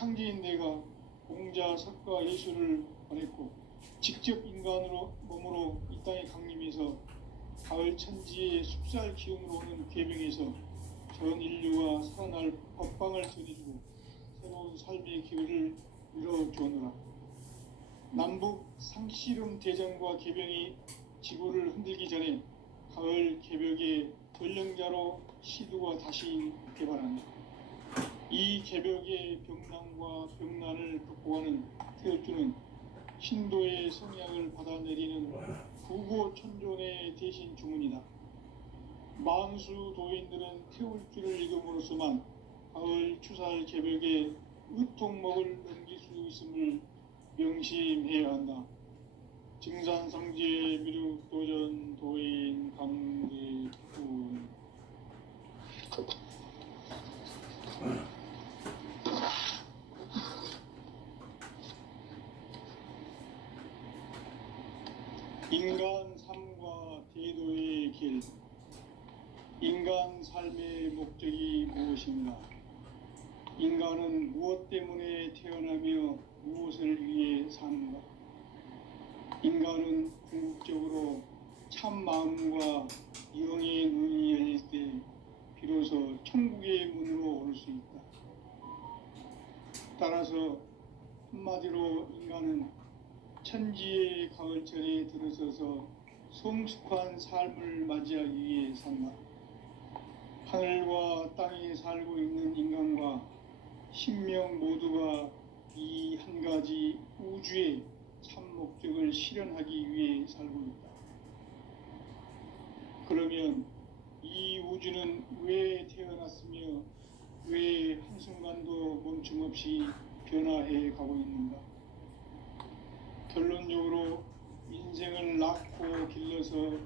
상제인 내가 공자, 석가, 예수를 보냈고 직접 인간으로 몸으로 이 땅에 강림해서 가을 천지의 숲살 기운으로 오는 계명에서 전 인류와 살아날 법방을 전해주고 새로운 삶의 기회를 이뤄주었노라. 남북 상씨름 대전과 계병이 지구를 흔들기 전에 가을 개벽의 전령자로 시두가 다시 개발한다. 이 개벽의 병난과 병난을 극복하는 태엽주는 신도의 성약을 받아내리는 구고천존의 대신 주문이다. 만수 도인들은 태울주를 읽음으로써만 가을 추살 개벽의 의통목을 넘길 수 있음을 명심해야 한다. 증산상제 미륵도전 도인 강대군. 인간 삶과 대도의 길. 인간 삶의 목적이 무엇인가? 인간은 무엇 때문에 태어나며 무엇을 위해 사는가? 인간은 궁극적으로 참 마음과 영의 눈이 열릴 때 비로소 천국의 문으로 오를 수 있다. 따라서 한마디로 인간은 천지의 가을철에 들어서서 성숙한 삶을 맞이하기 위해 산다. 하늘과 땅에 살고 있는 인간과 신명 모두가 이 한 가지 우주의 참 목적을 실현하기 위해 살고 있다. 그러면 이 우주는 왜 태어났으며 왜 한순간도 멈춤없이 변화해 가고 있는가? 결론적으로 인생을 낳고 길러서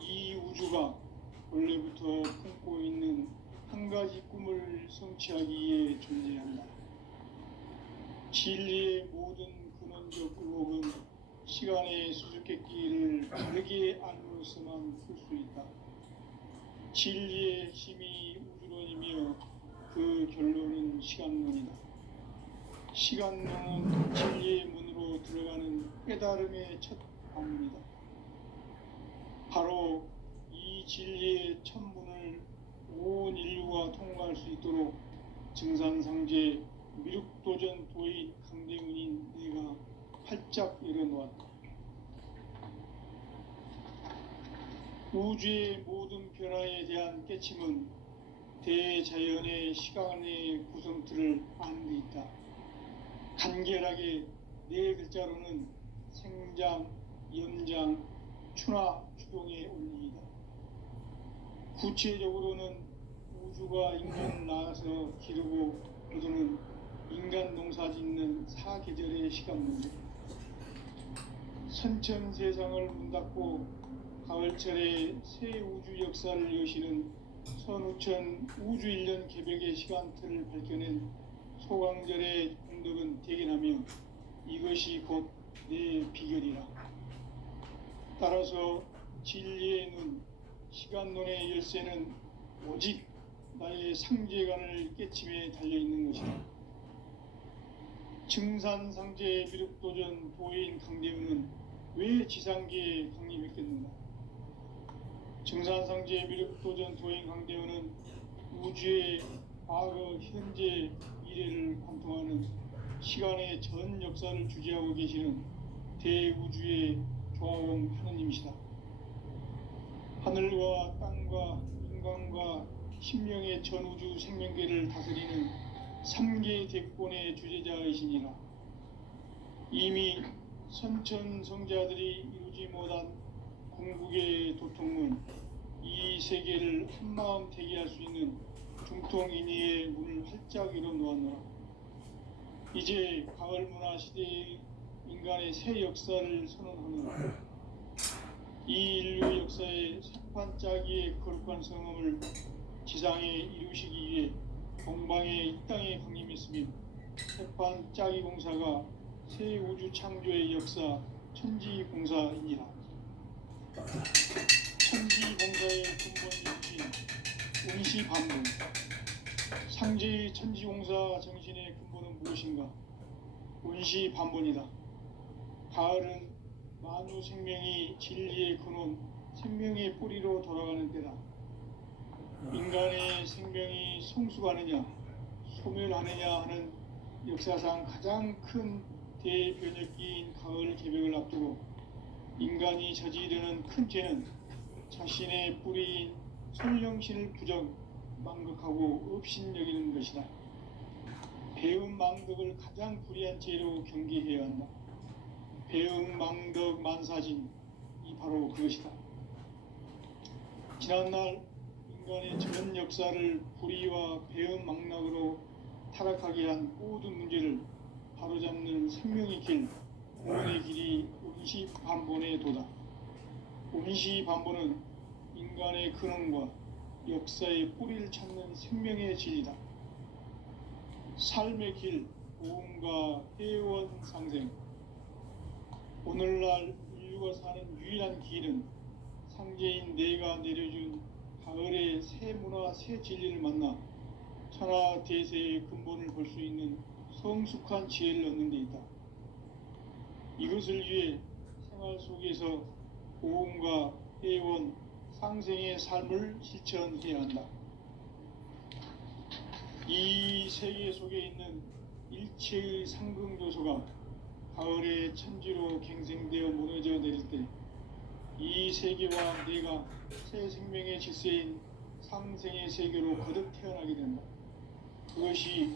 이 우주가 원래부터 품고 있는 한 가지 꿈을 성취하기 위해 존재한다. 진리의 모든 근원적 의혹은 시간의 수수께끼를 바르게 안으로서만 풀 수 있다. 진리의 핵심이 우주론이며 그 결론은 시간론이다. 시간론은 진리의 문으로 들어가는 깨달음의 첫 방문이다. 바로 이 진리의 첫 문을 온 인류가 통과할 수 있도록 증산상제 미륵도전 도인 강대군인 내가 활짝 열어놓았다. 우주의 모든 변화에 대한 깨침은 대자연의 시간의 구성틀을 아는 데 있다. 간결하게 네 글자로는 생장, 연장, 추나 추동의 원리이다. 구체적으로는 우주가 인간을 낳아서 기르고 거두는 인간 농사 짓는 사계절의 시간 문제. 선천 세상을 문 닫고 가을철에 새 우주 역사를 여시는 선우천 우주 1년 개벽의 시간틀을 밝혀낸 소강절의 공덕은 대견하며 이것이 곧 내 비결이라. 따라서 진리의 눈, 시간론의 열쇠는 오직 나의 상제관을 깨침에 달려있는 것이다. 증산상제 미륵도전 도인 강대훈은 왜 지상계에 강림했겠는가? 증산상제 미륵도전 도인 강대훈은 우주의 과거, 현재, 미래를 관통하는 시간의 전 역사를 주재하고 계시는 대우주의 조화원 하느님이시다. 하늘과 땅과 인간과 신명의 전우주 생명계를 다스리는 3계 대권의 주재자이시니라. 이미 선천성자들이 이루지 못한 궁극의 도통문, 이 세계를 한마음 대기할 수 있는 중통인의의 문을 활짝 열어놓았노라. 이제 가을 문화 시대의 인간의 새 역사를 선언하노라. 이 인류 역사의 새판짜기의 거룩한 성험을 지상에 이루시기 위해 동방에 이 땅에 강림했으며 새판짜기 공사가 새 우주 창조의 역사 천지공사이니라. 천지공사의 근본 정신 운시반문. 상제의 천지공사 정신의 근본은 무엇인가? 무엇인가? 운시반본이다. 가을은 만유 생명이 진리의 근원, 생명의 뿌리로 돌아가는 때다. 인간의 생명이 성숙하느냐, 소멸하느냐 하는 역사상 가장 큰 대변혁기인 가을 개벽을 앞두고 인간이 저지르는 큰 죄는 자신의 뿌리인 선령신을 부정, 망극하고 업신여기는 것이다. 배음 망덕을 가장 불의한 죄로 경계해야 한다. 배음 망덕 만사진이 바로 그것이다. 지난날 인간의 전 역사를 불의와 배음 망락으로 타락하게 한 모든 문제를 바로잡는 생명의 길, 구원의 길이 운시반본의 도다. 운시반본은 인간의 근원과 역사의 뿌리를 찾는 생명의 진리다. 삶의 길, 고음과 회원 상생. 오늘날 인류가 사는 유일한 길은 상제인 내가 내려준 가을의 새 문화, 새 진리를 만나 천하 대세의 근본을 볼 수 있는 성숙한 지혜를 얻는 데 있다. 이것을 위해 생활 속에서 고음과 회원, 상생의 삶을 실천해야 한다. 이 세계 속에 있는 일체의 상승조소가 가을의 천지로 갱생되어 무너져 내릴 때 이 세계와 내가 새 생명의 질서인 상생의 세계로 거듭 태어나게 된다. 그것이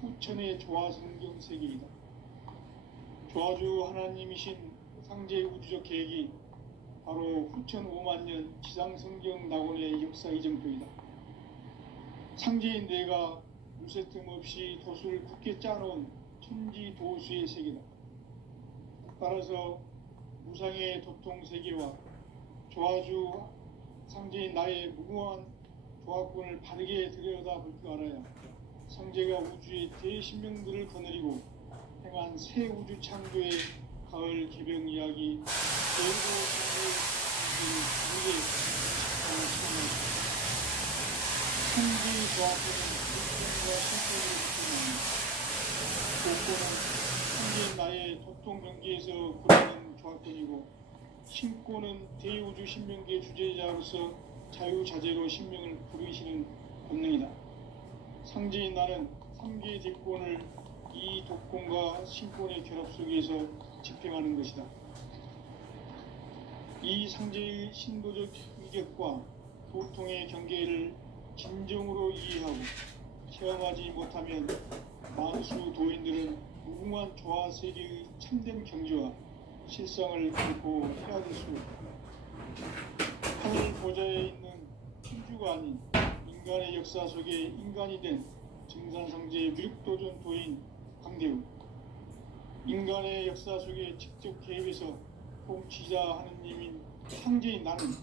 후천의 조화성경 세계이다. 조화주 하나님이신 상제 우주적 계획이 바로 후천 5만년 지상성경 낙원의 역사 이정표이다. 상제인 내가 무쇠 틈 없이 도수를 굳게 짜놓은 천지 도수의 세계다. 따라서 무상의 도통 세계와 조화주 상제인 나의 무궁한 조화권을 바르게 들여다볼 줄 알아야 상제가 우주의 대신명들을 거느리고 행한 새 우주 창조의 가을 개병 이야기 대우고 상제의 우리의 직관을 체험합니다. 상지 조화권은 도통과 신권을 지탱합니다. 도권은 상제인 나의 도통 경계에서 구하는 조화권이고 신권은 대우주 신명계 주제자로서 자유자재로 신명을 부르시는 권능이다. 상제인 나는 3개의 뒷권을 이 도권과 신권의 결합 속에서 집행하는 것이다. 이 상제의 신도적 위격과 도통의 경계를 진정으로 이해하고 체험하지 못하면 만수 도인들은 무궁한 조화 세계의 참된 경지와 실상을 결코 헤아릴 수 없다. 하늘 보좌에 있는 천주가 아닌 인간의 역사 속에 인간이 된 증산상제의 미륵도전 도인 강대우. 인간의 역사 속에 직접 개입해서 통치자 하느님인 상제인 나는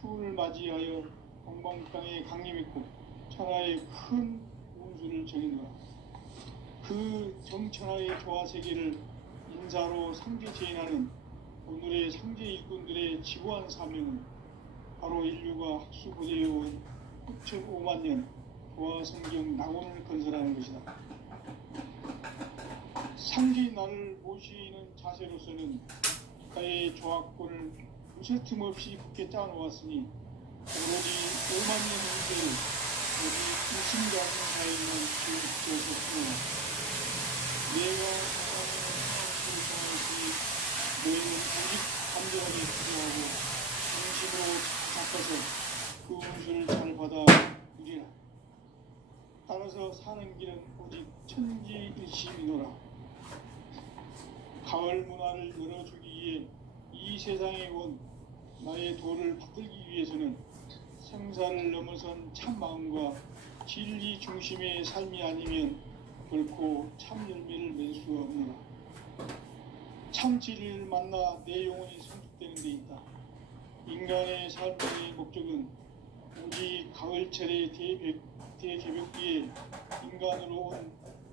추운을 맞이하여 동방 땅에 강림했고 천하의 큰 운수를 정해놓아 그 정천하의 조화 세계를 인사로 상제 재현하는 오늘의 상제 일꾼들의 지구한 사명은 바로 인류가 학수고대해온 9,500년 조화성경 낙원을 건설하는 것이다. 상제인 나를 모시는 자세로서는 나의 조화권을 무쇠 틈 없이 굳게 짜놓았으니 오로지 5만 년 후에 오직 일심도 않는 자에만 지어서 쓰노라. 내가 너희는 오직 감정하게 기도하고 중심으로 닦아서 그 운수를 잘 받아 누리라. 따라서 사는 길은 오직 천지일심이노라. 가을 문화를 열어주기 위해 이 세상에 온 나의 도를 받들기 위해서는 생사를 넘어선 참 마음과 진리 중심의 삶이 아니면 결코 참 열매를 맺을 수가 없노라. 참 진리를 만나 내 영혼이 성숙되는 데 있다. 인간의 삶의 목적은 오직 가을철의 대개벽기에 인간으로 온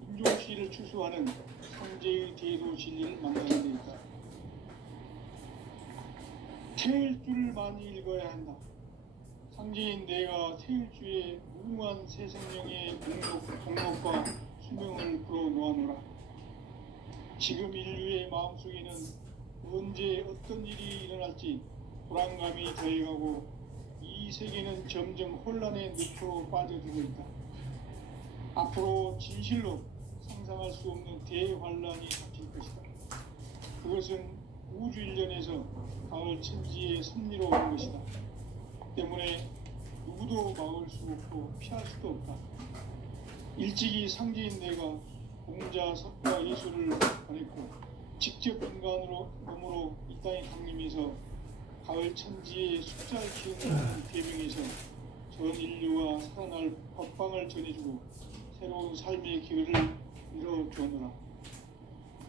인종시를 추수하는 상제의 대도 진리를 만나는 데 있다. 태일주를 많이 읽어야 한다. 상제인 내가 태일주의 무궁한 새 생명의 공덕과 수명을 풀어 놓아노라. 지금 인류의 마음속에는 언제 어떤 일이 일어날지 불안감이 더해가고 이 세계는 점점 혼란의 늪으로 빠져들고 있다. 앞으로 진실로 상상할 수 없는 대환란이 닥칠 것이다. 그것은 우주 일련에서 가을 천지의 섭리로 오는 것이다. 때문에 누구도 막을 수 없고 피할 수도 없다. 일찍이 상제인 내가 공자, 석가, 예수를 보냈고 직접 인간으로 몸으로 이 땅에 강림해서 가을 천지의 숫자를 키우는 계명에서 전 인류와 살아날 법방을 전해주고 새로운 삶의 기회를 이뤄주었노라.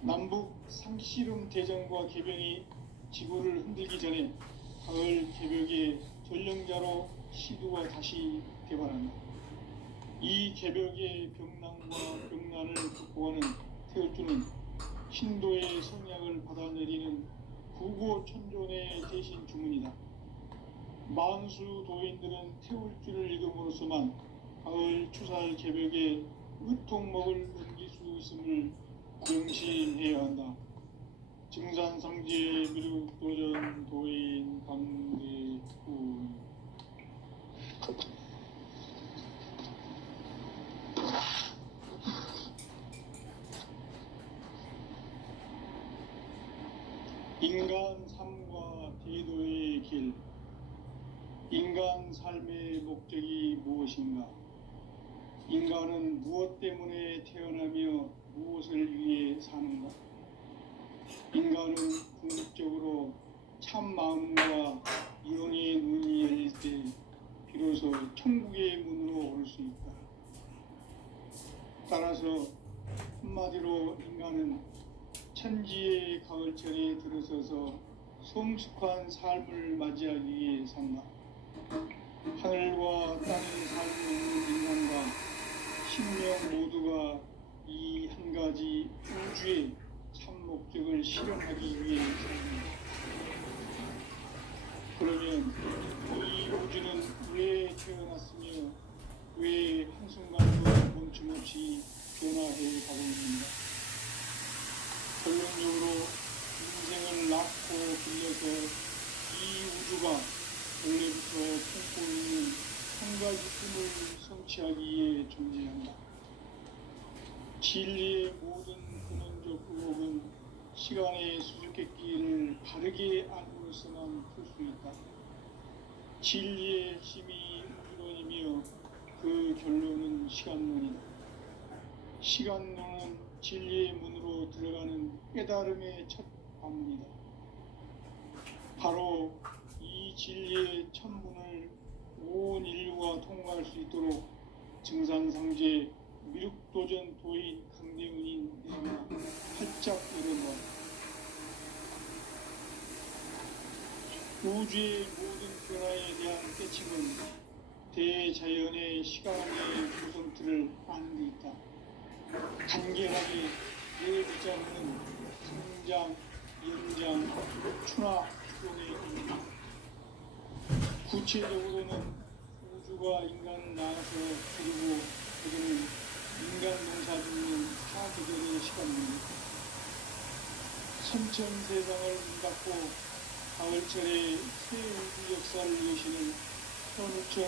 남북 상씨름 대전과 개병이 지구를 흔들기 전에 가을 개벽의 전령자로 시두가 다시 개발한다. 이 개벽의 병난과 병난을 극복하는 태울주는 신도의 성약을 받아내리는 구고천존의 대신 주문이다. 만수 도인들은 태울주를 읽음으로써만 가을 추살 개벽에 의통목을 넘길 수 있음을 명심해야 한다. 증산상제 미륵도전 도인 강대구. 인간 삶과 대도의 길. 인간 삶의 목적이 무엇인가? 인간은 무엇 때문에 태어나며 무엇을 위해 사는가? 인간은 궁극적으로 참 마음과 영의 눈이 열릴 때 비로소 천국의 문으로 오를 수 있다. 따라서 한마디로 인간은 천지의 가을철에 들어서서 성숙한 삶을 맞이하기 위해 산다. 하늘과 땅의 삶이 없는 인간과 신명 모두가 이 한 가지 우주의 참 목적을 실현하기 위해 산다. 그러면 이 우주는 왜 태어났으며 왜 한순간도 멈춤없이 변화해 가고 있는가? 결론적으로 인생을 낳고 길러서 이 우주가 원래부터 품고 있는 한 가지 꿈을 성취하기 위해 존재한다. 진리의 모든 근원적 의혹은 시간의 수수께끼를 바르게 알고서만 풀 수 있다. 진리의 핵심이 우주론이며 그 결론은 시간론이다. 시간론은 진리의 문으로 들어가는 깨달음의 첫 관문이다. 바로 이 진리의 첫 문을 온 인류가 통과할 수 있도록 증산상제 미륵도전 도인 강대훈인 내가 활짝 열어놓았다. 우주의 모든 변화에 대한 깨침은 대자연의 시간의 구성틀을 아는 데 있다. 간결하게 내부자는 성장, 연장, 추나, 피동의 의미. 구체적으로는 우주가 인간을 낳아서 그리고 그들은 인간 농사 짓는 사계절의 시간입니다. 선천 세상을 문닫고 가을철에 새 우주 역사를 여시는 현우천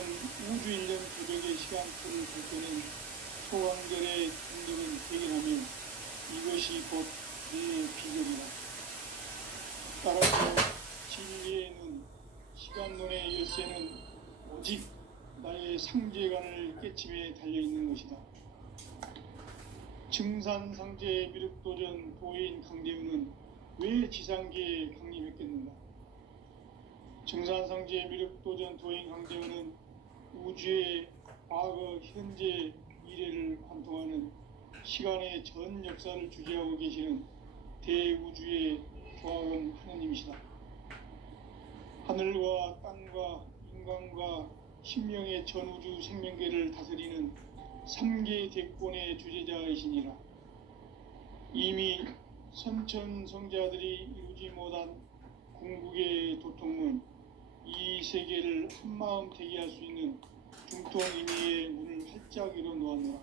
우주 일년 개벽의 시간표를 볼 때는 소강절의 분들은 대견하며 이것이 곧 내 비전이다. 따라서 진리의 눈, 시간론의 열쇠는 오직 나의 상제관을 깨침에 달려있는 것이다. 증산상제 미륵도전 도인 강대훈은 왜 지상계에 강림했겠는가? 증산상제 미륵도전 도인 강대훈은 우주의 과거, 현재, 미래를 관통하는 시간의 전 역사를 주재하고 계시는 대우주의 조합원 하느님이시다. 하늘과 땅과 인간과 신명의 전우주 생명계를 다스리는 3계 대권의 주재자이시니라. 이미 선천성자들이 이루지 못한 궁극의 도통문, 이 세계를 한마음 대기할 수 있는 중통인의의 문을 활짝 열어 놓았노라.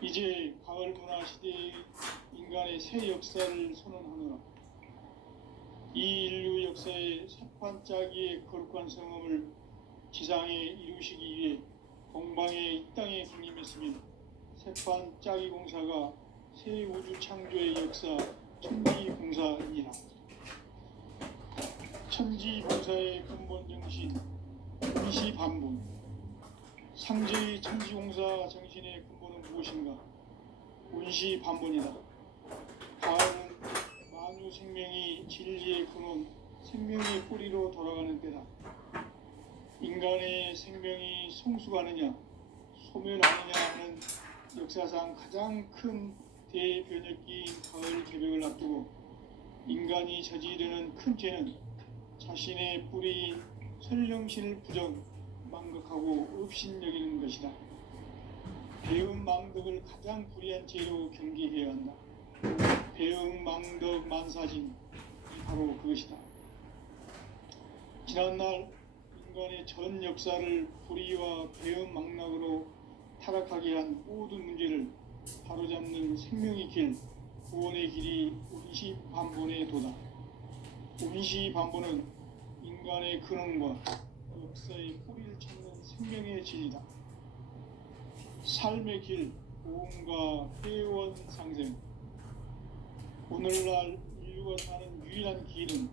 이제 가을 문화 시대의 인간의 인간의 새 역사를 선언하노라. 이 인류 역사의 새판짜기의 거룩한 성음을 지상에 이루시기 위해 동방의 이 땅에 군림했으며 새판짜기 공사가 새 우주 창조의 역사 천지봉사이니라. 천지봉사의 근본 정신 운시반본. 상제의 천지공사 정신의 근본은 무엇인가? 운시반본이다. 가을은 만유 생명이 진리의 근원, 생명의 뿌리로 돌아가는 때다. 인간의 생명이 성숙하느냐, 소멸하느냐 하는 역사상 가장 큰 대변혁기인 가을 개벽을 앞두고 인간이 저지르는 큰 죄는 자신의 뿌리인 설령신을 부정, 망극하고 업신여기는 것이다. 배음 망덕을 가장 불의한 죄로 경계해야 한다. 배음 망덕 만사진이 바로 그것이다. 지난날 인간의 전 역사를 불의와 배음 망락으로 타락하게 한 모든 문제를 바로잡는 생명의 길, 구원의 길이 운시반본의 도다. 운시반본은 인간의 근원과 역사의 뿌리를 찾는 생명의 진리다. 삶의 길, 고음과 회원 상생. 오늘날 인류가 사는 유일한 길은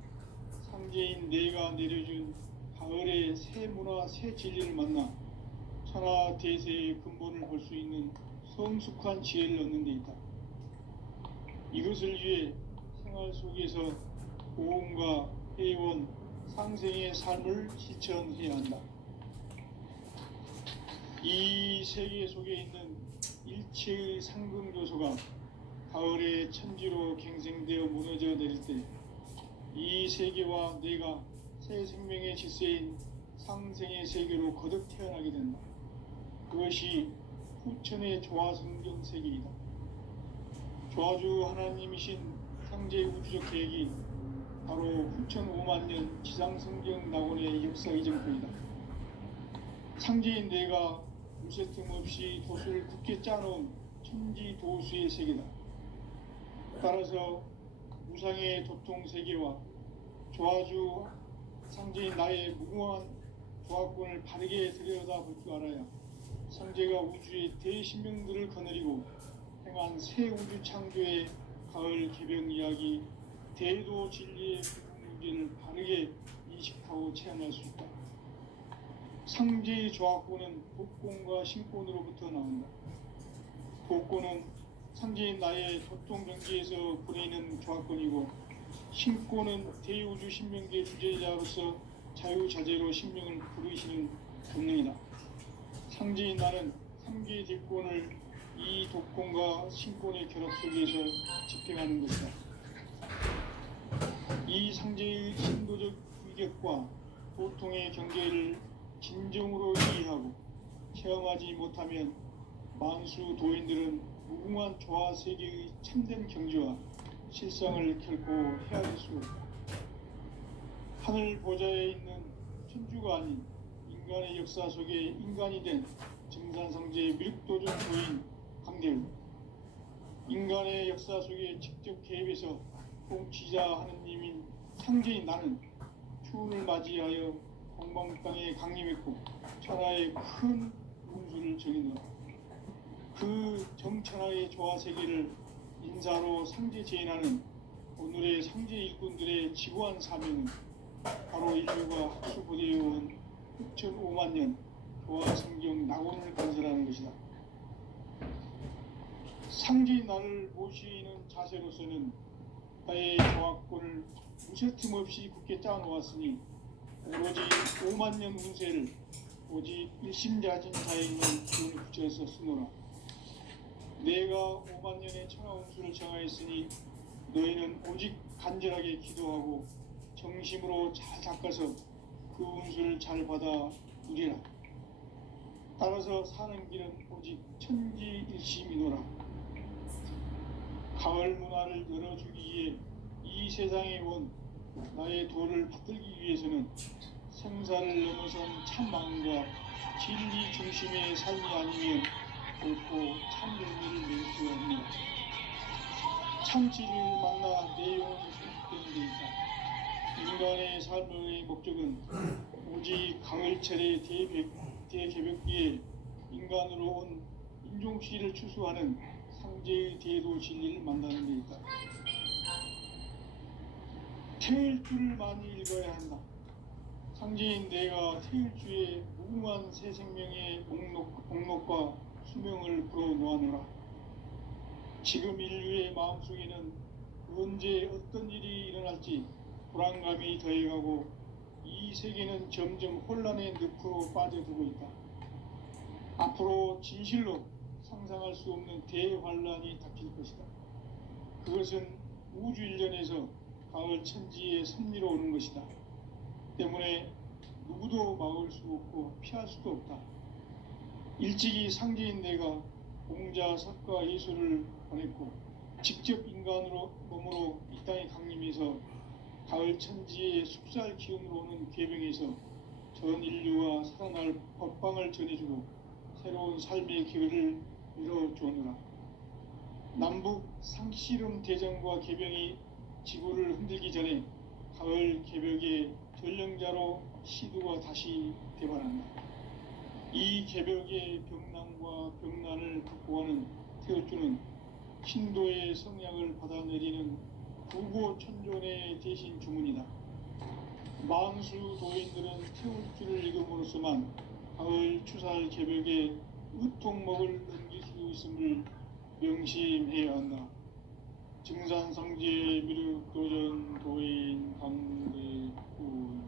상제인 내가 내려준 가을의 새 문화, 새 진리를 만나 천하 대세의 근본을 볼 수 있는 성숙한 지혜를 얻는 데 있다. 이것을 위해 생활 속에서 고음과 회원, 상생의 삶을 실천해야 한다. 이 세계 속에 있는 일체의 상금조소가 가을의 천지로 갱생되어 무너져 내릴 때 이 세계와 내가 새 생명의 질서인 상생의 세계로 거듭 태어나게 된다. 그것이 후천의 조화성경 세계이다. 조화주 하나님이신 상제 우주적 계획이 바로 후천 5만년 지상성경 낙원의 역사 이정표이다. 상제인 내가 무쇠틈 없이 도수를 굳게 짜놓은 천지 도수의 세계다. 따라서 무상의 도통 세계와 조화주 상제인 나의 무궁한 조화권을 바르게 들여다볼 줄 알아야 상제가 우주의 대신명들을 거느리고 행한 새 우주 창조의 가을 개병 이야기, 대도 진리의 문제를 바르게 인식하고 체험할 수 있다. 상제의 조화권은 복권과 신권으로부터 나온다. 복권은 상제인 나의 도통 경지에서 보내는 조화권이고, 신권은 대우주 신명계 주제자로서 자유자재로 신명을 부르시는 본능이다. 상제인 나는 3개의 대권을 이 독권과 신권의 결합 속에서 집행하는 것이다. 이 상제의 신도적 위격과 도통의 경계를 진정으로 이해하고 체험하지 못하면 만수 도인들은 무궁한 조화 세계의 참된 경지와 실상을 결코 헤아릴 수 없다. 하늘 보좌에 있는 천주가 아닌 인간의 역사 속에 인간이 된 증산성제의 밀도적 도인 강대우, 인간의 역사 속에 직접 개입해서 통치자 하느님인 상제인 나는 추운을 맞이하여 동방땅에 강림했고 천하의 큰 운수를 정의노라. 그 정천하의 조화세계를 인사로 상제 제인하는 오늘의 상제 일꾼들의 지고한 사명은 바로 인류가 학수부대해온 6,500,000년 조화성경 낙원을 건설하는 것이다. 상제인 나를 모시는 자세로서는 나의 조화권을 무쇠틈 없이 굳게 짜놓았으니 오로지 50,000년 운세를 오직 일심자진자에만 기운을 붙여서 쓰노라. 내가 50,000년의 천하 운수를 정하였으니 너희는 오직 간절하게 기도하고 정심으로 잘 닦아서 그 운수를 잘 받아 누리라. 따라서 사는 길은 오직 천지일심이노라. 가을 문화를 열어주기 위해 이 세상에 온 나의 도를 받들기 위해서는 생사를 넘어선 참마음과 진리 중심의 삶이 아니면 결코 참 열매를 낼 수 없는 천지를 만나 내용을 수집되는 데 있다. 인간의 삶의 목적은 오직 가을철의 대개벽기에 인간으로 온 인종씨를 추수하는 상제의 대도 진리를 만나는 데 있다. 태일주를 많이 읽어야 한다. 상제인 내가 태일주의 무궁한 새 생명의 목록과 수명을 불어놓아노라. 지금 인류의 마음속에는 언제 어떤 일이 일어날지 불안감이 더해가고 이 세계는 점점 혼란의 늪으로 빠져들고 있다. 앞으로 진실로 상상할 수 없는 대환란이 닥칠 것이다. 그것은 우주 일련에서 가을 천지의 섭리로 오는 것이다. 때문에 누구도 막을 수 없고 피할 수도 없다. 일찍이 상제인 내가 공자, 석가, 예수를 보냈고 직접 인간으로 몸으로 이 땅에 강림해서 가을 천지의 숲살 기운으로 오는 계명에서 전 인류와 살아날 법방을 전해주고 새로운 삶의 기회를 열어주오노라. 남북 상씨름 대전과 개병이 지구를 흔들기 전에 가을 개벽의 전령자로 시두가 다시 대발한다. 이 개벽의 병난과 병난을 극복하는 태울주는 신도의 성약을 받아내리는 부고천존의 대신 주문이다. 만수 도인들은 태울주를 읽음으로써만 가을 추살 개벽의 의통목을 넘길 수 있음을 명심해야 한다. 증산상제 미륵도전 도인 강대군.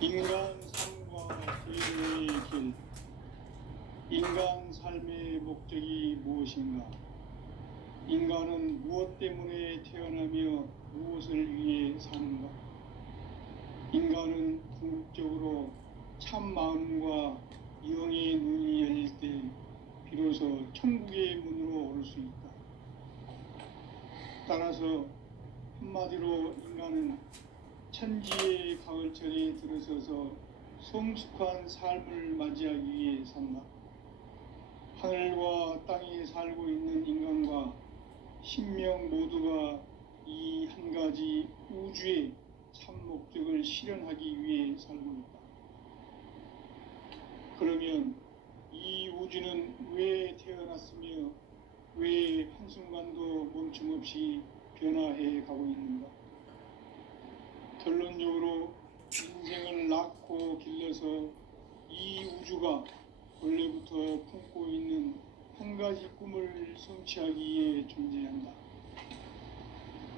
인간 삶과 제도의 길. 인간 삶의 목적이 무엇인가? 인간은 무엇 때문에 태어나며 무엇을 위해 사는가? 인간은 궁극적으로 참 마음과 영의 눈이 열릴 때 비로소 천국의 문으로 오를 수 있다. 따라서 한마디로 인간은 천지의 가을철에 들어서서 성숙한 삶을 맞이하기 위해 산다. 하늘과 땅에 살고 있는 인간과 신명 모두가 이 한 가지 우주의 참 목적을 실현하기 위해 살고 있다. 그러면 이 우주는 왜 태어났으며 왜 한순간도 멈춤없이 변화해 가고 있는가? 결론적으로 인생을 낳고 길러서 이 우주가 원래부터 품고 있는 한 가지 꿈을 성취하기 위해 존재한다.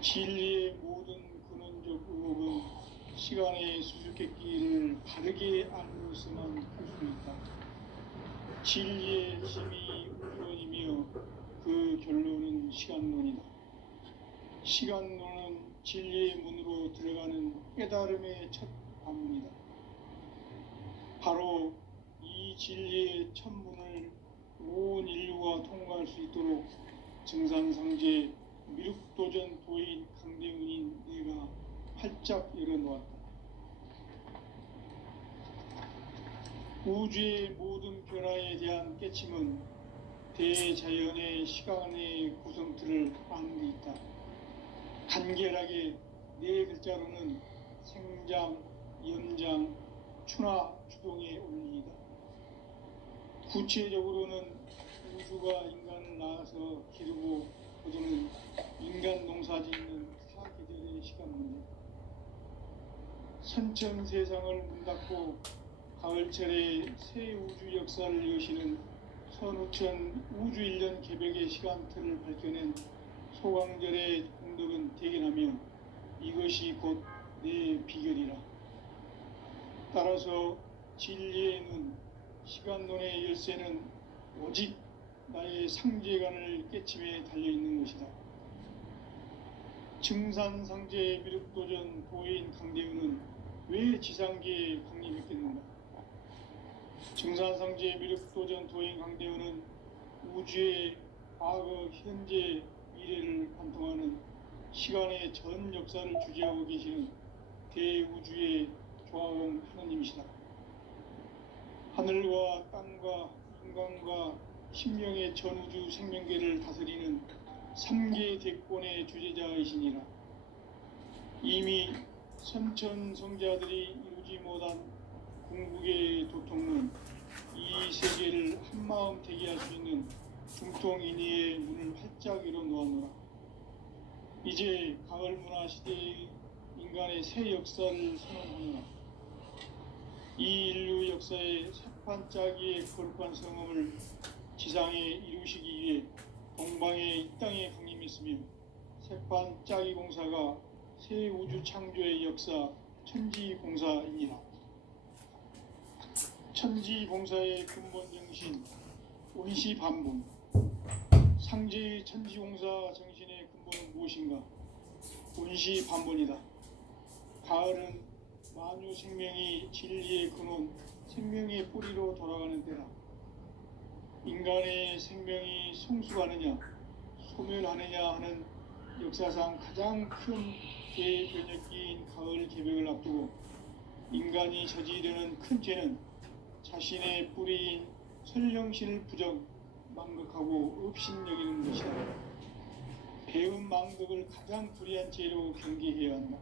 진리의 모든 근원적 의혹은 시간의 수수께끼를 바르게 알므로서만 풀 수 있다. 진리의 힘이 우주론이며 그 결론은 시간론이다. 시간론은 진리의 문으로 들어가는 깨달음의 첫 관문이다. 바로 이 진리의 첫 문을 온 인류가 통과할 수 있도록 증산상제 미륵도전 도인 강대훈인 내가 활짝 열어놓았다. 우주의 모든 변화에 대한 깨침은 대자연의 시간의 구성틀을 아는 데 있다. 간결하게 네 글자로는 생장, 연장, 추나, 추동의 원리이다. 구체적으로는 우주가 인간을 낳아서 기르고 거두는 인간 농사짓는 사계절의 시간 문제. 선천 세상을 문 닫고 가을철에 새 우주 역사를 여시는 선우천 우주 일년 개벽의 시간틀을 밝혀낸 소강절의 공덕은 대견하며 이것이 곧 내 비결이라. 따라서 진리의 눈, 시간론의 열쇠는 오직 나의 상제관을 깨침에 달려있는 것이다. 증산상제 미륵도전 도인 강대훈은 왜 지상계에 강림했겠는가? 증산상제 미륵도전 도인 강대훈은 우주의 과거, 현재, 미래를 관통하는 시간의 전 역사를 주재하고 계시는 대우주의 것이다. 하늘과 땅과 인간과 신명의 전우주 생명계를 다스리는 3계 대권의 주제자이시니라. 이미 선천성자들이 이루지 못한 궁극의 도통문, 이 세계를 한마음 되게 할 수 있는 중통인의의 문을 활짝 열어 놓았노라. 이제 가을 문화 시대의 인간의 새 역사를 선언하노라. 이 인류 역사의 새판짜기의 거룩한 성험을 지상에 이루시기 위해 동방의 이 땅에 강림했으며 새판짜기 공사가 새 우주 창조의 역사 천지봉사이니라. 천지봉사의 근본 정신 원시반본, 상제의 천지공사 정신의 근본은 무엇인가? 원시반본이다. 가을은 만유 생명이 진리의 근원, 생명의 뿌리로 돌아가는 때다. 인간의 생명이 성숙하느냐 소멸하느냐 하는 역사상 가장 큰 대변혁기인 가을 개벽을 앞두고 인간이 저지르는 큰 죄는 자신의 뿌리인 설령신을 부정, 망극하고 업신여기는 것이다. 배음 망덕을 가장 불의한 죄로 경계해야 한다.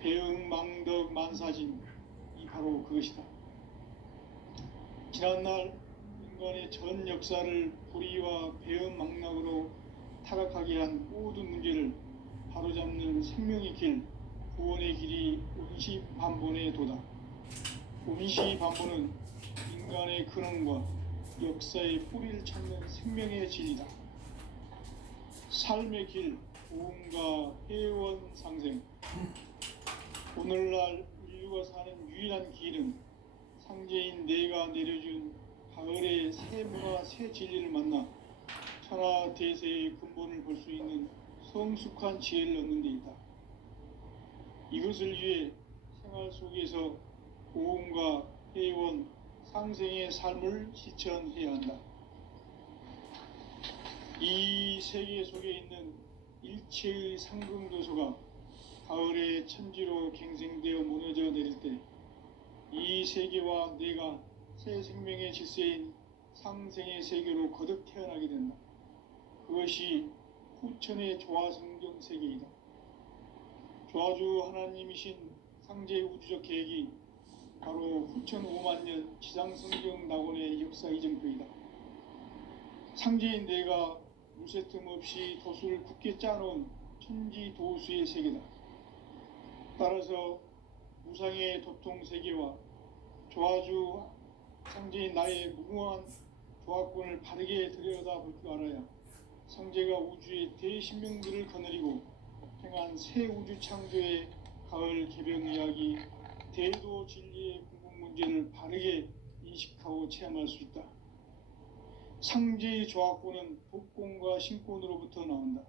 배음 망덕 만사진, 이 바로 그것이다. 지난날 인간의 전 역사를 불의와 배음 망락으로 타락하게 한 모든 문제를 바로잡는 생명의 길, 구원의 길이 원시반본의 도다. 원시반본은 인간의 근원과 역사의 뿌리를 찾는 생명의 진리다. 삶의 길, 보험과 회원 상생. 오늘날 인류가 사는 유일한 길은 상제인 내가 내려준 가을의 새 문화, 새 진리를 만나 천하 대세의 근본을 볼 수 있는 성숙한 지혜를 얻는 데 있다. 이것을 위해 생활 속에서 보험과 회원, 상생의 삶을 실천해야 한다. 이 세계 속에 있는 일체의 상승도소가 가을의 천지로 갱생되어 무너져 내릴 때 이 세계와 내가 새 생명의 질서인 상생의 세계로 거듭 태어나게 된다. 그것이 후천의 조화성경 세계이다. 조화주 하나님이신 상제 우주적 계획이 바로 후천 5만 년 지상성경 낙원의 역사 이정표이다. 상제인 내가 무쇠 틈 없이 도수를 굳게 짜놓은 천지 도수의 세계다. 따라서 무상의 도통 세계와 조화주 상제인 나의 무궁한 조화권을 바르게 들여다볼 줄 알아야 상제가 우주의 대신명들을 거느리고 행한 새 우주 창조의 가을 개벽 이야기, 대도 진리의 궁극 문제를 바르게 인식하고 체험할 수 있다. 상제의 조화권은 복권과 신권으로부터 나온다.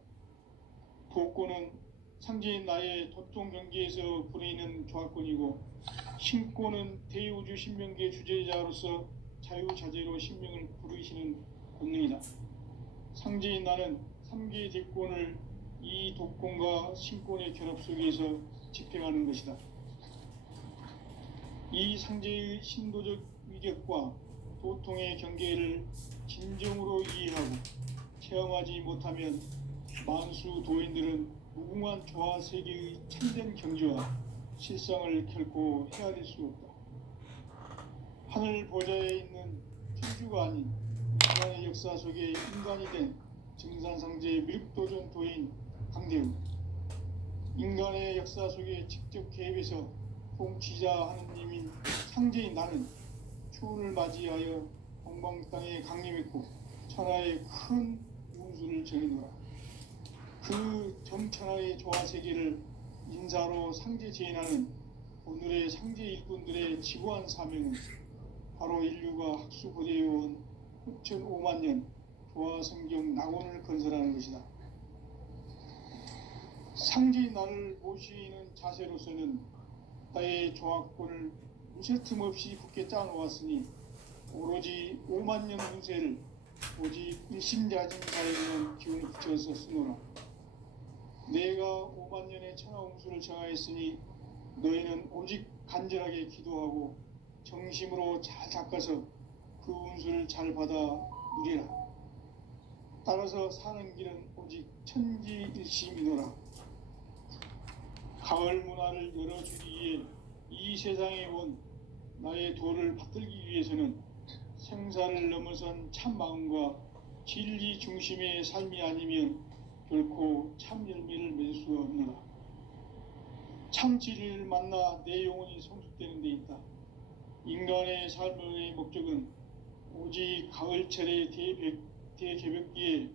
복권은 상제인 나의 도통 경계에서 부리는 조화권이고, 신권은 대우주 신명계 주제자로서 자유자재로 신명을 부르시는 권능이다. 상제인 나는 3계 대권을 이 독권과 신권의 결합 속에서 집행하는 것이다. 이 상제의 신도적 위격과 도통의 경계를 진정으로 이해하고 체험하지 못하면 만수 도인들은 무궁한 조화 세계의 참된 경지와 실상을 결코 헤아릴 수 없다. 하늘 보좌에 있는 천주가 아닌 인간의 역사 속에 인간이 된 증산상제의 밀도전 도인 강대우, 인간의 역사 속에 직접 개입해서 통치자 하느님인 상제인 나는 추운을 맞이하여 동방 땅에 강림했고 천하의 큰 운수를 정해놓아 그 정천하의 조화세계를 인사로 상제 제인하는 오늘의 상제 일꾼들의 지구한 사명은 바로 인류가 학수고대해온 후천 5만 년 조화성경 낙원을 건설하는 것이다. 상제인 나를 모시는 자세로서는 나의 조화권을 무쇠 틈 없이 굳게 짜놓았으니 오로지 5만 년 운세를 오직 일심자진사에게만 기운을 붙여서 쓰노라. 내가 5만 년의 천하홍수를 정하였으니 너희는 오직 간절하게 기도하고 정심으로 잘 닦아서 그 운수를 잘 받아 누리라. 따라서 사는 길은 오직 천지일심이노라. 가을 문화를 열어주기 위해 이 세상에 온 나의 도를 받들기 위해서는 생사를 넘어선 참 마음과 진리 중심의 삶이 아니면 결코 참 열매를 맺을 수가 없노라. 참 진리를 만나 내 영혼이 성숙되는 데 있다. 인간의 삶의 목적은 오직 가을철의 대개벽기에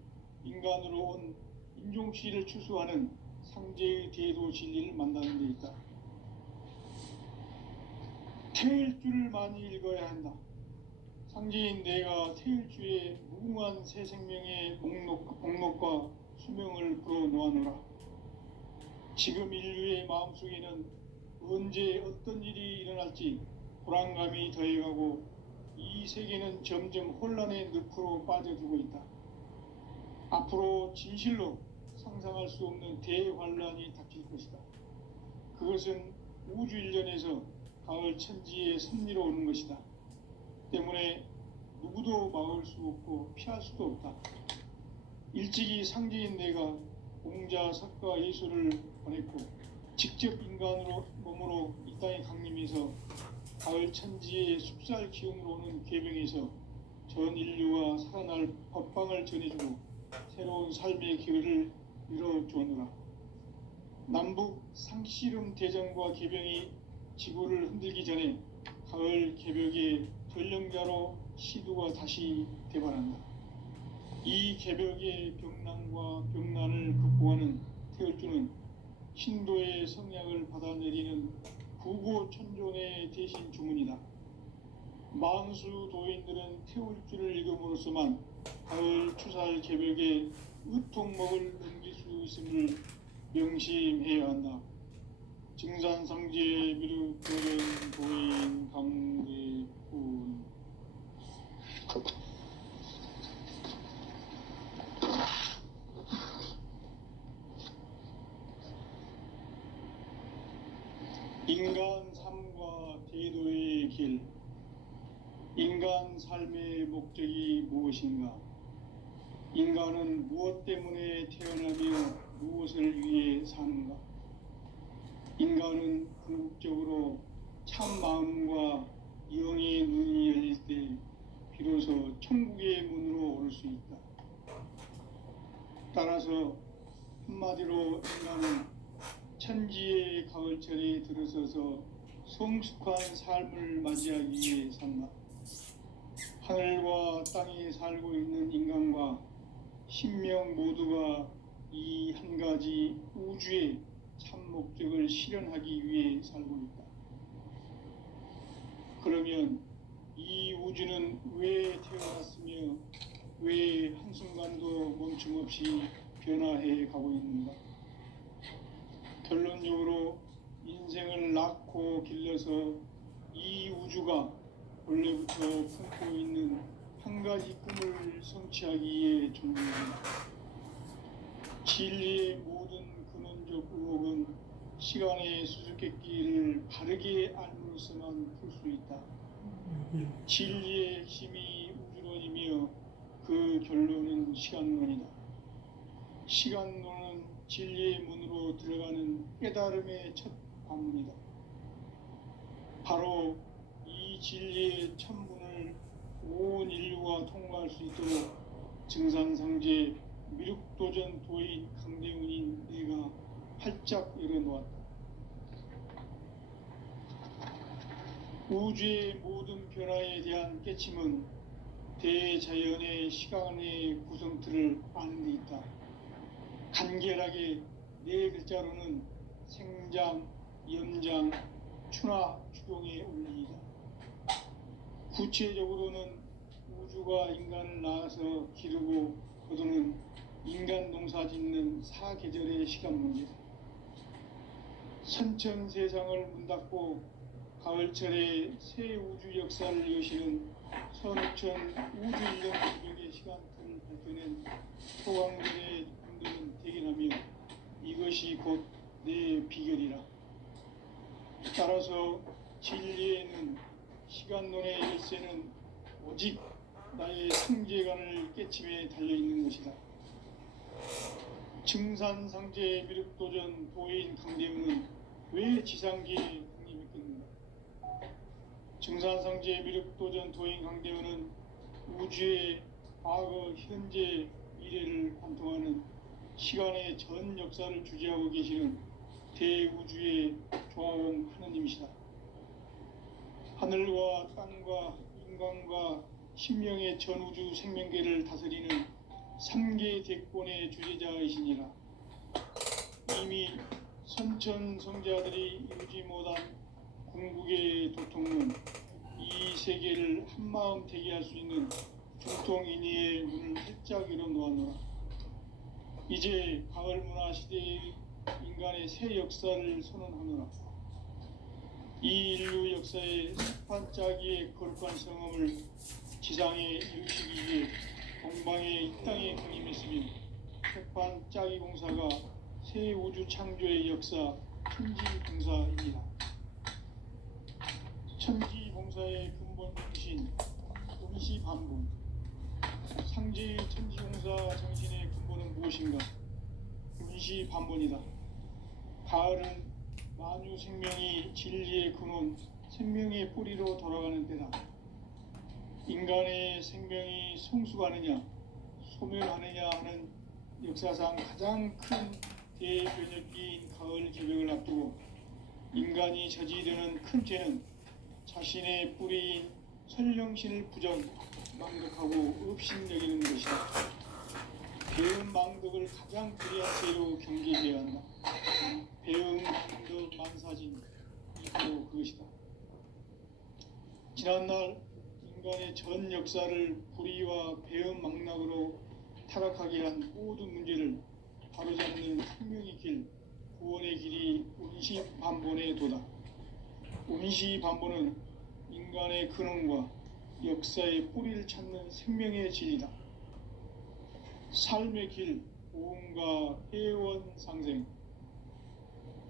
인간으로 온 인종시를 추수하는 상제의 대도 진리를 만나는 데 있다. 태일주를 많이 읽어야 한다. 상제인 내가 태일주의 무궁한 새 생명의 목록과 수명을 풀어놓아노라. 지금 인류의 마음속에는 언제 어떤 일이 일어날지 불안감이 더해가고 이 세계는 점점 혼란의 늪으로 빠져들고 있다. 앞으로 진실로 상상할 수 없는 대환란이 닥칠 것이다. 그것은 우주 일련에서 가을 천지의 섭리로 오는 것이다. 때문에 누구도 막을 수 없고 피할 수도 없다. 일찍이 상제인 내가 공자, 석가, 예수를 보냈고 직접 인간으로 몸으로 이 땅에 강림해서 가을 천지의 숲살 기운으로 오는 계병에서 전 인류가 살아날 법방을 전해주고 새로운 삶의 기회를 열어주었노라. 남북 상씨름 대전과 계병이 지구를 흔들기 전에 가을 개벽의 전령자로 시두가 다시 대발한다. 이 개벽의 병난과 병난을 극복하는 태을주는 신도의 성약을 받아내리는 구고천존의 대신 주문이다. 만수 도인들은 태울주를 읽음으로써만 가을 추살 개벽의 의통목을 넘길 수 있음을 명심해야 한다. 증산상제 미륵도련 도인 강대군. 인간 삶과 대도의 길. 인간 삶의 목적이 무엇인가? 인간은 무엇 때문에 태어나며 무엇을 위해 사는가? 인간은 궁극적으로 참 마음과 영의 눈이 열릴 때 비로소 천국의 문으로 오를 수 있다. 따라서 한마디로 인간은 천지의 가을철에 들어서서 성숙한 삶을 맞이하기 위해 산다. 하늘과 땅에 살고 있는 인간과 신명 모두가 이 한 가지 우주의 참 목적을 실현하기 위해 살고 있다. 그러면 이 우주는 왜 태어났으며 왜 한순간도 멈춤없이 변화해 가고 있는가? 결론적으로 인생을 낳고 길러서 이 우주가 원래부터 품고 있는 한 가지 꿈을 성취하기 위해 존재한다. 진리의 모든 근원적 의혹은 시간의 수수께끼를 바르게 알므로서만 풀 수 있다. 진리의 핵심이 우주론이며 그 결론은 시간론이다. 시간론은 진리의 문으로 들어가는 깨달음의 첫 관문이다. 바로 이 진리의 천문을 온 인류가 통과할 수 있도록 증산상제 미륵도전 도인 강대훈인 내가 활짝 열어놓았다. 우주의 모든 변화에 대한 깨침은 대자연의 시간의 구성틀을 아는 데 있다. 간결하게 네 글자로는 생장, 염장, 추나 추동의 원리이다. 구체적으로는 우주가 인간을 낳아서 기르고 거두는 인간 농사 짓는 사계절의 시간 문제다. 선천 세상을 문 닫고 가을철에 새 우주 역사를 여시는 선우천 우주 일년 기벽의 시간틀을 발견한 토광들의 꿈들은 대견하며 이것이 곧 내 비결이라. 따라서 진리에는 시간론의 열쇠는 오직 나의 상제관을 깨침에 달려있는 것이다. 증산상제 미륵도전 도인 강대우는 왜 지상계에 강림했겠는가? 증산상제 미륵도전 도인 강대우는 우주의 과거, 현재, 미래를 관통하는 시간의 전 역사를 주재하고 계시는 대우주의 조화원 하느님이시다. 하늘과 땅과 인간과 신명의 전우주 생명계를 다스리는 3개 대권의 주재자이시니라. 이미 선천성자들이 이루지 못한 궁극의 도통은 이 세계를 한마음 되게 할 수 있는 중통인의의 문을 활짝 열어놓았노라. 이제 가을 문화 시대의 인간의 새 역사를 선언하노라. 이 인류 역사의 반짝이의 거룩한 성험을 지상에 이루시기 위해 동방의 이 땅에 강림했으며 백반짜기 공사가 새 우주 창조의 역사 천지봉사입니다. 천지봉사의 근본 정신 운시반본. 상제의 천지봉사 정신의 근본은 무엇인가? 운시반본이다. 가을은 만유 생명이 진리의 근원, 생명의 뿌리로 돌아가는 때다. 인간의 생명이 성숙하느냐, 소멸하느냐 하는 역사상 가장 큰 대변혁기인 가을 개벽을 앞두고 인간이 저지르는 큰 죄는 자신의 뿌리인 설령신을 부정, 망덕하고 업신여기는 것이다. 배은 망덕을 가장 불의한 죄로 경계해야 한다. 배은 망덕 만사진, 이도 그것이다. 지난날 인간의 전 역사를 불의와 배은 망락으로 타락하게 한 모든 문제를 바로잡는 생명의 길, 구원의 길이 운시반본의 도다. 운시반본은 인간의 근원과 역사의 뿌리를 찾는 생명의 진리다. 삶의 길, 보험과 해원상생.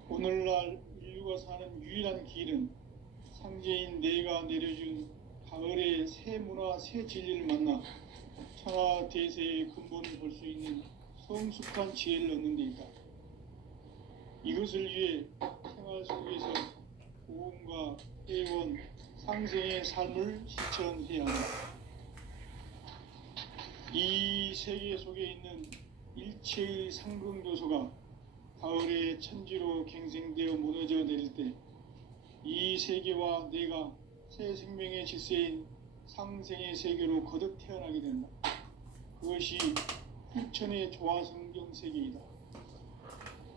오늘날 인류가 사는 유일한 길은 상제인 내가 내려준 가을의 새 문화, 새 진리를 만나 천하 대세의 근본을 볼 수 있는 성숙한 지혜를 얻는 데 있다. 이것을 위해 생활 속에서 보험과 해원, 상생의 삶을 실천해야 한다. 이 세계 속에 있는 일체의 상승교소가 가을의 천지로 갱생되어 무너져 내릴 때 이 세계와 내가 새 생명의 질서인 상생의 세계로 거듭 태어나게 된다. 그것이 후천의 조화성경 세계이다.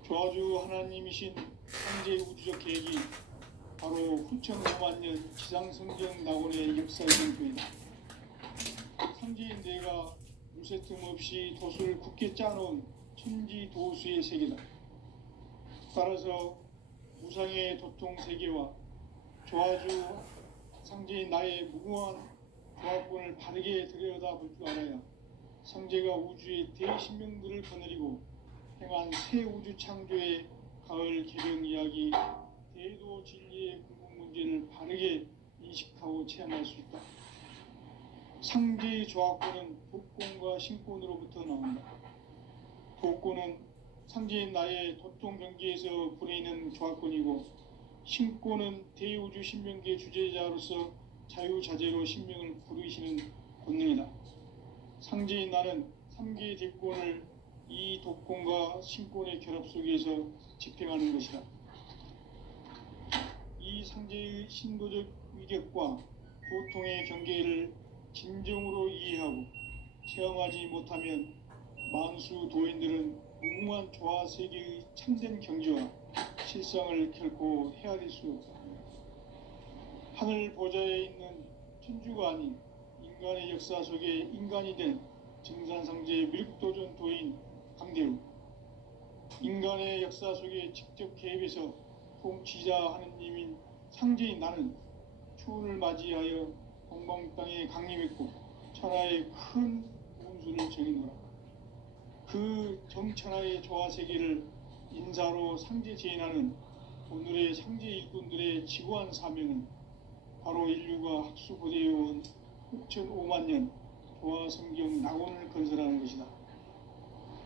조화주 하나님이신 상제 우주적 계획이 바로 후천 5만년 지상성경 낙원의 역사이던 때이다. 상제인 내가 무쇠틈 없이 돛을 굳게 짜놓은 천지도수의 세계다. 따라서 무상의 도통 세계와 조화주 상제인 나의 무궁한 조합권을 바르게 들여다볼 줄 알아야 상제가 우주의 대신명들을 거느리고 행한 새 우주 창조의 가을 개벽 이야기, 대도 진리의 궁극 문제를 바르게 인식하고 체험할 수 있다. 상제의 조합권은 독권과 신권으로부터 나온다. 독권은 상제인 나의 도통 경계에서 부리는 조합권이고, 신권은 대우주 신명계 주제자로서 자유자재로 신명을 부르시는 권능이다. 상제인 나는 3개의 대권을 이 독권과 신권의 결합 속에서 집행하는 것이다. 이 상제의 신도적 위격과 보통의 경계를 진정으로 이해하고 체험하지 못하면 만수 도인들은 무궁한 조화 세계의 참된 경지와 실상을 결코 헤아릴 수 없다. 하늘 보좌에 있는 천주가 아닌 인간의 역사 속에 인간이 된 증산상제 미륵도전 도인 강대우. 인간의 역사 속에 직접 개입해서 통치자 하느님인 상제인 나는 추운을 맞이하여 동방 땅에 강림했고 천하의 큰 운수를 정의노라. 그 정천하의 조화 세계를 인사로 상제 제인하는 오늘의 상제 일꾼들의 지고한 사명은 바로 인류가 학수고대해온 6천 5만 년 도화 성경 낙원을 건설하는 것이다.